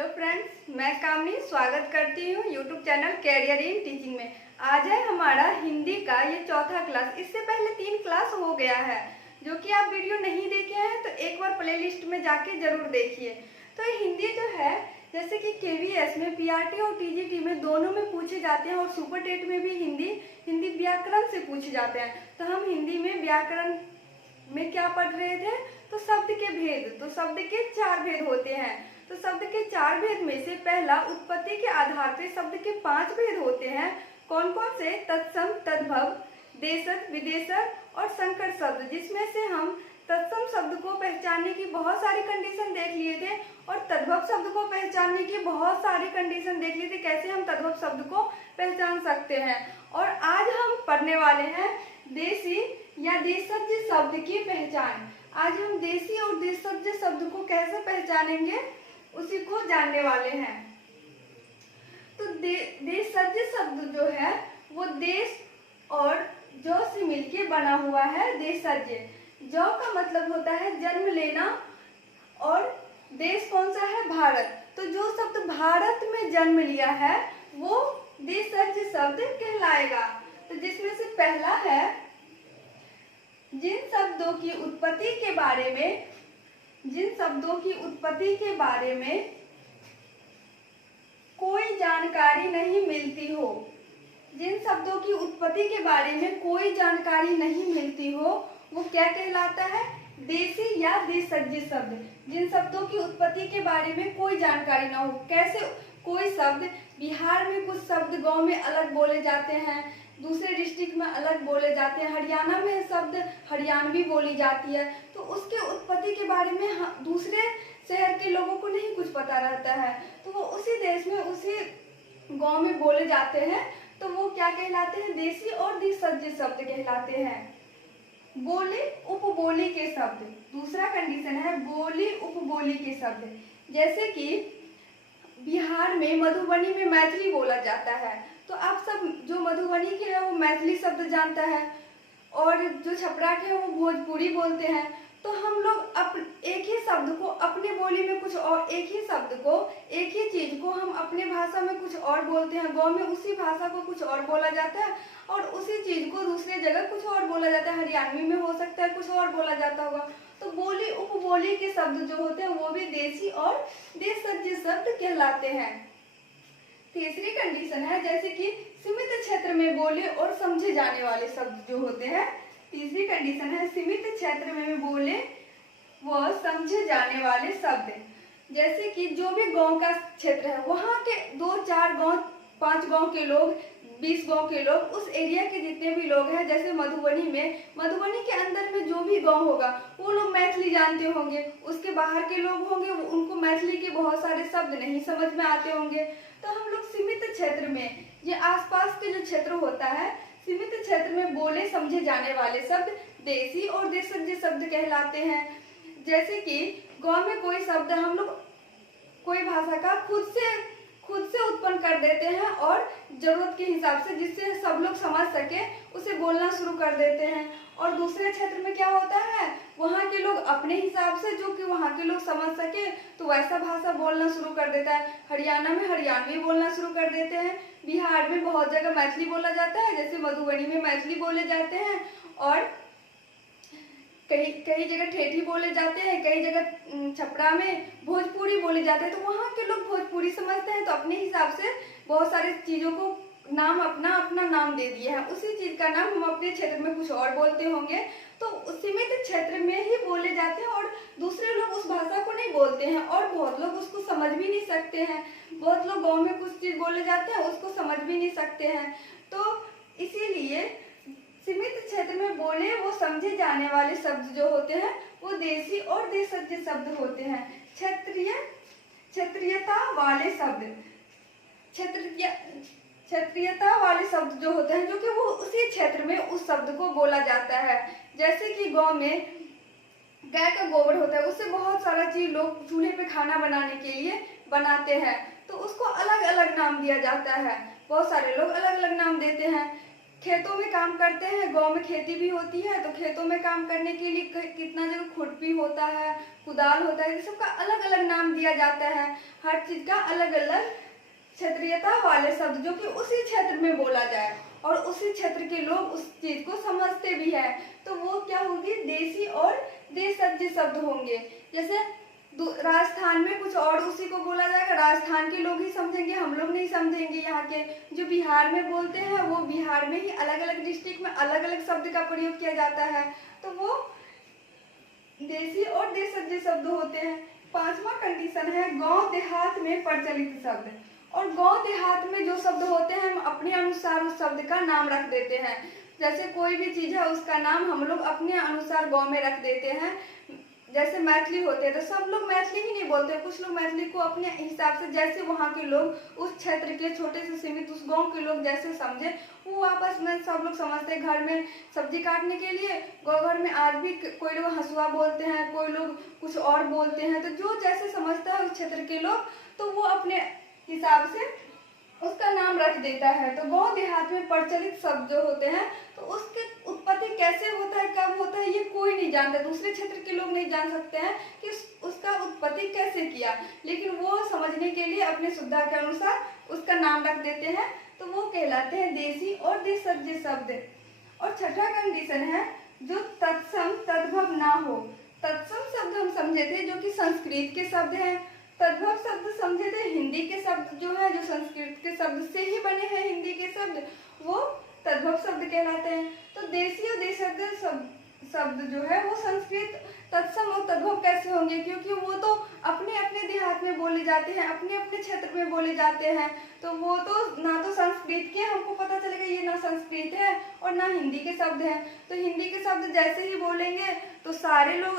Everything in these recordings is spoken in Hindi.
हेलो फ्रेंड्स, मैं कामनी स्वागत करती हूँ YouTube channel career in teaching में। आज है हमारा हिंदी का ये चौथा क्लास। इससे पहले 3 क्लास हो गया है। जो कि आप वीडियो नहीं देखे हैं तो एक बार प्लेलिस्ट में जाके जरूर देखिए। तो ये हिंदी जो है, जैसे कि केवीएस में, पीआरटी और टीजीटी में दोनों में पूछे जाते हैं और सुपर टेट में भी हिंदी व्याकरण से पूछे जाते हैं। तो हम हिंदी में व्याकरण में क्या पढ़ रहे थे? तो शब्द के भेद। तो शब्द के 4 भेद होते हैं। तो शब्द के 4 भेद में से पहला उत्पत्ति के आधार पे शब्द के 5 भेद होते हैं। कौन कौन से? तत्सम, तद्भव, देशज, विदेशज और संकर शब्द। जिसमें से हम तत्सम शब्द को पहचानने की बहुत सारी कंडीशन देख लिए थे और तद्भव शब्द को पहचानने की बहुत सारी कंडीशन देख लिए थे, कैसे हम तद्भव शब्द को पहचान सकते हैं। और आज हम पढ़ने वाले हैं देशी या देशज शब्द की पहचान। आज हम देशी और देशज शब्द को कैसे पहचानेंगे उसी को जानने वाले हैं। तो देशज शब्द जो है वो देश और जौ से मिलके बना हुआ है। देशज, जौ का मतलब होता है जन्म लेना और देश कौन सा है? भारत। तो जो शब्द भारत में जन्म लिया है वो देशज शब्द कहलाएगा। तो जिसमें से पहला है, जिन शब्दों की उत्पत्ति के बारे में कोई जानकारी नहीं मिलती हो। जिन शब्दों की उत्पत्ति के बारे में कोई जानकारी नहीं मिलती हो वो क्या कहलाता है? देशी या देशज शब्द। जिन शब्दों की उत्पत्ति के बारे में कोई जानकारी ना हो। कैसे? कोई शब्द बिहार में, कुछ शब्द गांव में अलग बोले जाते हैं, दूसरे डिस्ट्रिक्ट में अलग बोले जाते हैं, हरियाणा में शब्द हरियाणवी बोली जाती है। तो उसके उत्पत्ति के बारे में दूसरे शहर के लोगों को नहीं कुछ पता रहता है, तो वो उसी देश में, उसी गांव में बोले जाते हैं। तो वो क्या कहलाते हैं? देशी और देशज शब्द कहलाते हैं। बोली उपबोली के शब्द। दूसरा कंडीशन है बोली उपबोली के शब्द। जैसे कि बिहार में, मधुबनी में मैथिली बोला जाता है। तो आप सब जो मधुबनी के हैं वो मैथिली शब्द जानता है और जो छपरा के हैं वो भोजपुरी बोलते हैं। तो हम लोग एक ही शब्द को अपने बोली में कुछ और, एक ही शब्द को, एक ही चीज को हम अपने भाषा में कुछ और बोलते हैं। गांव में उसी भाषा को कुछ और बोला जाता है और उसी चीज को दूसरी जगह कुछ और बोला जाता है। हरियाणवी में हो सकता है कुछ और बोला जाता होगा। तो बोली उपबोली के शब्द जो होते हैं वो भी देशी और देशज शब्द कहलाते हैं। तीसरी कंडीशन है, जैसे कि सीमित क्षेत्र में बोले और समझे जाने वाले शब्द जो होते हैं। तीसरी कंडीशन है सीमित क्षेत्र में बोले व समझे जाने वाले शब्द। जैसे कि जो भी गांव का क्षेत्र है, वहाँ के 2-4 गांव, 5 गांव के लोग, 20 गांव के लोग, उस एरिया के जितने भी लोग हैं, जैसे मधुबनी में, मधुबनी के अंदर में जो भी गांव होगा वो लोग मैथिली जानते होंगे। उसके बाहर के लोग होंगे, उनको मैथिली के बहुत सारे शब्द नहीं समझ में आते होंगे। तो हम लोग सीमित क्षेत्र में, ये आसपास के जो क्षेत्र होता है, सीमित क्षेत्र में बोले समझे जाने वाले शब्द देशी और देशज शब्द कहलाते हैं। जैसे कि गांव में कोई शब्द हम लोग कोई भाषा का खुद से उत्पन्न कर देते हैं और जरूरत के हिसाब से, जिससे सब लोग समझ सके, उसे बोलना शुरू कर देते हैं। और दूसरे क्षेत्र में क्या होता है, वहाँ के लोग अपने हिसाब से, जो कि वहाँ के लोग समझ सके, तो वैसा भाषा बोलना शुरू कर देता है। हरियाणा में हरियाणवी बोलना शुरू कर देते हैं। बिहार में बहुत जगह मैथिली बोला जाता है, जैसे मधुबनी में मैथिली बोले जाते हैं और कई जगह ठेठी बोले जाते हैं, कई जगह छपरा में भोजपुरी बोले जाते हैं। तो वहाँ के लोग भोजपुरी समझते हैं, तो अपने हिसाब से बहुत सारी चीज़ों को नाम अपना नाम दे दिया है। उसी चीज़ का नाम हम अपने क्षेत्र में कुछ और बोलते होंगे। तो सीमित क्षेत्र में ही बोले जाते हैं और दूसरे लोग उस भाषा को नहीं बोलते हैं और बहुत लोग उसको समझ भी नहीं सकते हैं। बहुत लोग गाँव में कुछ चीज़ बोले जाते हैं, उसको समझ भी नहीं सकते हैं। तो इसीलिए सीमित क्षेत्र में बोले वो समझे जाने वाले शब्द जो होते हैं वो देशी और देशज शब्द होते हैं। क्षेत्रीयता वाले शब्द, क्षेत्रीयता वाले शब्द जो होते हैं, जो कि वो उसी क्षेत्र में उस शब्द को बोला जाता है। जैसे कि गांव में गाय का गोबर होता है, उससे बहुत सारा चीज लोग चूल्हे पे खाना बनाने के लिए बनाते हैं, तो उसको अलग अलग नाम दिया जाता है। बहुत सारे लोग अलग अलग नाम देते हैं। खेतों में काम करते हैं, गांव में खेती भी होती है, तो खेतों में काम करने के लिए कितना जगह खुरपी होता है, कुदाल होता है, ये सबका अलग अलग नाम दिया जाता है। हर चीज का अलग अलग क्षेत्रीयता वाले शब्द जो कि उसी क्षेत्र में बोला जाए और उसी क्षेत्र के लोग उस चीज को समझते भी है, तो वो क्या होगी, देसी और देशज शब्द होंगे। जैसे राजस्थान में कुछ और उसी को बोला जाएगा, राजस्थान के लोग ही समझेंगे, हम लोग नहीं समझेंगे। यहाँ के जो बिहार में बोलते हैं वो बिहार में ही अलग अलग डिस्ट्रिक्ट में अलग अलग शब्द का प्रयोग किया जाता है, तो वो देसी और देशज शब्द होते हैं। पांचवा कंडीशन है गांव देहात में प्रचलित शब्द। और गांव देहात में जो शब्द होते हैं हम अपने अनुसार उस शब्द का नाम रख देते हैं। जैसे कोई भी चीज है उसका नाम हम लोग अपने अनुसार गांव में रख देते हैं। जैसे मैथिली होते हैं तो सब लोग मैथिली ही नहीं बोलते, कुछ लोग मैथिली को अपने हिसाब से, जैसे वहाँ के लोग उस क्षेत्र के छोटे से सीमित उस गांव के लोग जैसे समझे वो आपस में सब लोग समझते हैं। घर में सब्जी काटने के लिए गाँव घर में आज भी कोई लोग हंसुआ बोलते हैं, कोई लोग कुछ और बोलते हैं, तो जो जैसे समझता है उस क्षेत्र के लोग तो वो अपने हिसाब से उसका नाम रख देता है। तो गांव देहात में प्रचलित शब्द जो होते हैं तो उसके उत्पत्ति कैसे होता है, कब होता है, ये कोई नहीं जानता, दूसरे क्षेत्र के लोग नहीं जान सकते हैं कि उसका उत्पत्ति कैसे किया, लेकिन वो समझने के लिए अपने सुविधा के अनुसार उसका नाम रख देते हैं, तो वो कहलाते हैं देसी और देशज शब्द। और छठा कंडीशन है जो तत्सम तद्भव ना हो। तत्सम शब्द हम समझे थे जो कि संस्कृत के शब्द हैं, तद्भव शब्द समझे थे हिंदी के शब्द जो है, जो संस्कृत के शब्द से ही बने हैं हिंदी के शब्द, वो तद्भव शब्द कहलाते हैं। तो देसी और देशज शब्द जो है वो संस्कृत तत्सम और तद्भव कैसे होंगे, क्योंकि वो तो अपने अपने देहात में बोले जाते हैं, अपने अपने क्षेत्र में बोले जाते हैं, तो वो तो ना तो संस्कृत के हमको पता चलेगा ये ना संस्कृत है और ना हिंदी के शब्द हैं। तो हिंदी के शब्द जैसे ही बोलेंगे तो सारे लोग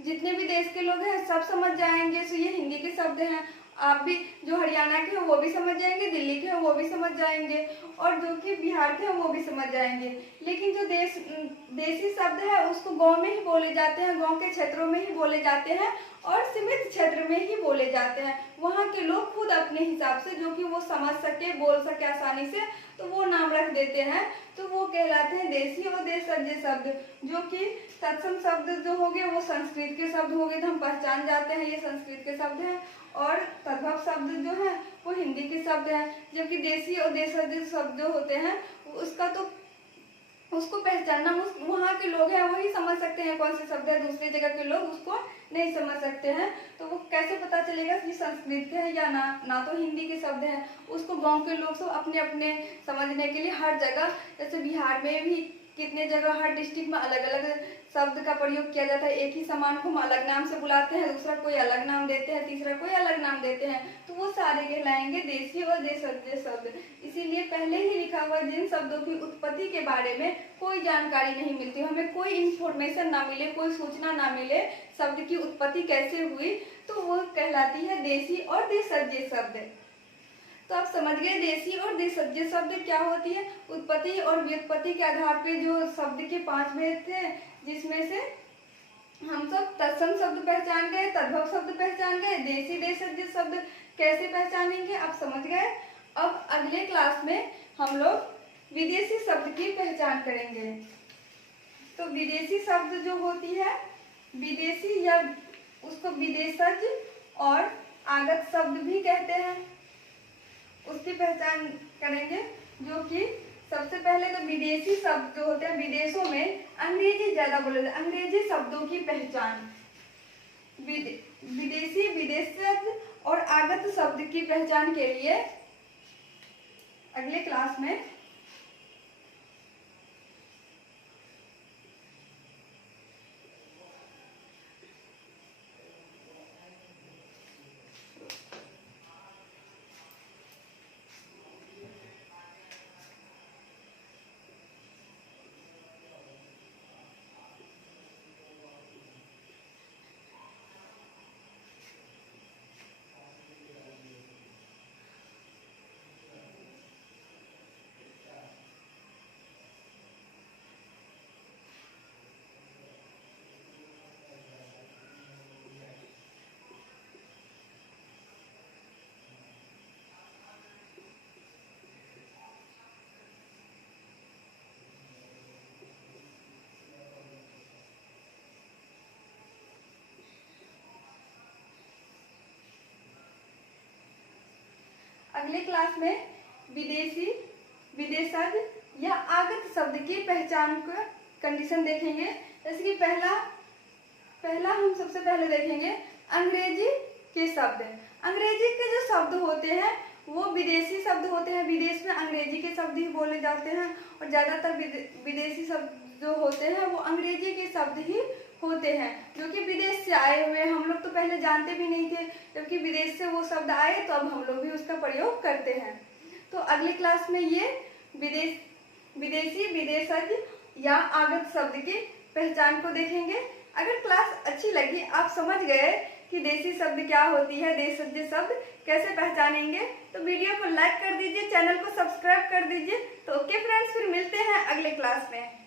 जितने भी देश के लोग हैं सब समझ जाएंगे, तो ये हिंदी के शब्द हैं। आप भी जो हरियाणा के हो वो भी समझ जाएंगे, दिल्ली के हो वो भी समझ जाएंगे, और जो कि बिहार के हो वो भी समझ जाएंगे। लेकिन जो देसी शब्द है उसको गांव में ही बोले जाते हैं, गांव के क्षेत्रों में ही बोले जाते हैं और सीमित क्षेत्र में ही बोले जाते हैं। वहाँ के लोग खुद अपने हिसाब से जो कि वो समझ सके, बोल सके आसानी से, तो वो नाम रख देते हैं, तो वो कहलाते हैं देसी और देशज शब्द। जो कि तत्सम शब्द जो हो गए वो संस्कृत के शब्द हो गए, तो हम पहचान जाते हैं ये संस्कृत के शब्द हैं, और तद्भव शब्द जो है वो हिंदी के शब्द हैं। जबकि देसी और देशज शब्द जो होते हैं उसका तो उसको पहचानना वहाँ के लोग हैं वही समझ सकते हैं कौन से शब्द है, दूसरी जगह के लोग उसको नहीं समझ सकते हैं। तो वो कैसे पता चलेगा कि संस्कृत के है या ना तो हिंदी के शब्द हैं, उसको गांव के लोग सब अपने अपने समझने के लिए हर जगह, जैसे बिहार में भी कितने जगह हर डिस्ट्रिक्ट में अलग अलग शब्द का प्रयोग किया जाता है। एक ही सामान को हम अलग नाम से बुलाते हैं, दूसरा कोई अलग नाम देते हैं, तीसरा कोई अलग नाम देते हैं, तो वो सारे कहलाएंगे देसी और देशज शब्द। इसीलिए पहले ही लिखा हुआ जिन शब्दों की उत्पत्ति के बारे में कोई जानकारी नहीं मिलती, हमें कोई इंफॉर्मेशन ना मिले, कोई सूचना ना मिले शब्द की उत्पत्ति कैसे हुई, तो वो कहलाती है देसी और देशज शब्द। तो आप समझ गए देसी और देशज शब्द क्या होती है। उत्पत्ति और व्युत्पत्ति के आधार पे जो शब्द के 5 भेद थे, जिसमें से हम सब तत्सम शब्द पहचान गए, तद्भव शब्द पहचान गए, देसी देशज शब्द कैसे पहचानेंगे आप समझ गए। अब अगले क्लास में हम लोग विदेशी शब्द की पहचान करेंगे। तो विदेशी शब्द जो होती है, विदेशी या उसको विदेशज और आगत शब्द भी कहते हैं, उसकी पहचान करेंगे। जो कि सबसे पहले तो विदेशी शब्द जो होते हैं, विदेशों में अंग्रेजी ज्यादा बोले जाते हैं, अंग्रेजी शब्दों की पहचान, विदेशी विदेशज और आगत शब्द की पहचान के लिए अगले क्लास में अगले क्लास में विदेशी, विदेशज या आगत शब्द की पहचान का कंडीशन देखेंगे। जैसे कि पहला हम सबसे पहले देखेंगे अंग्रेजी के शब्द। अंग्रेजी के जो शब्द होते हैं वो विदेशी शब्द होते हैं। विदेश में अंग्रेजी के शब्द ही बोले जाते हैं और ज़्यादातर विदेशी शब्द जो होते हैं वो अंग्रेजी के शब्द ही होते हैं, जो कि विदेश से आए हुए। हम लोग तो पहले जानते भी नहीं थे, जबकि विदेश से वो शब्द आए तो अब हम लोग भी उसका प्रयोग करते हैं। तो अगली क्लास में ये विदेशी, विदेशज या आगत शब्द की पहचान को देखेंगे। अगर क्लास अच्छी लगी, आप समझ गए कि देशी शब्द क्या होती है, देशज शब्द कैसे पहचानेंगे, तो वीडियो को लाइक कर दीजिए, चैनल को सब्सक्राइब कर दीजिए। तो ओके फ्रेंड्स, फिर मिलते हैं अगले क्लास में।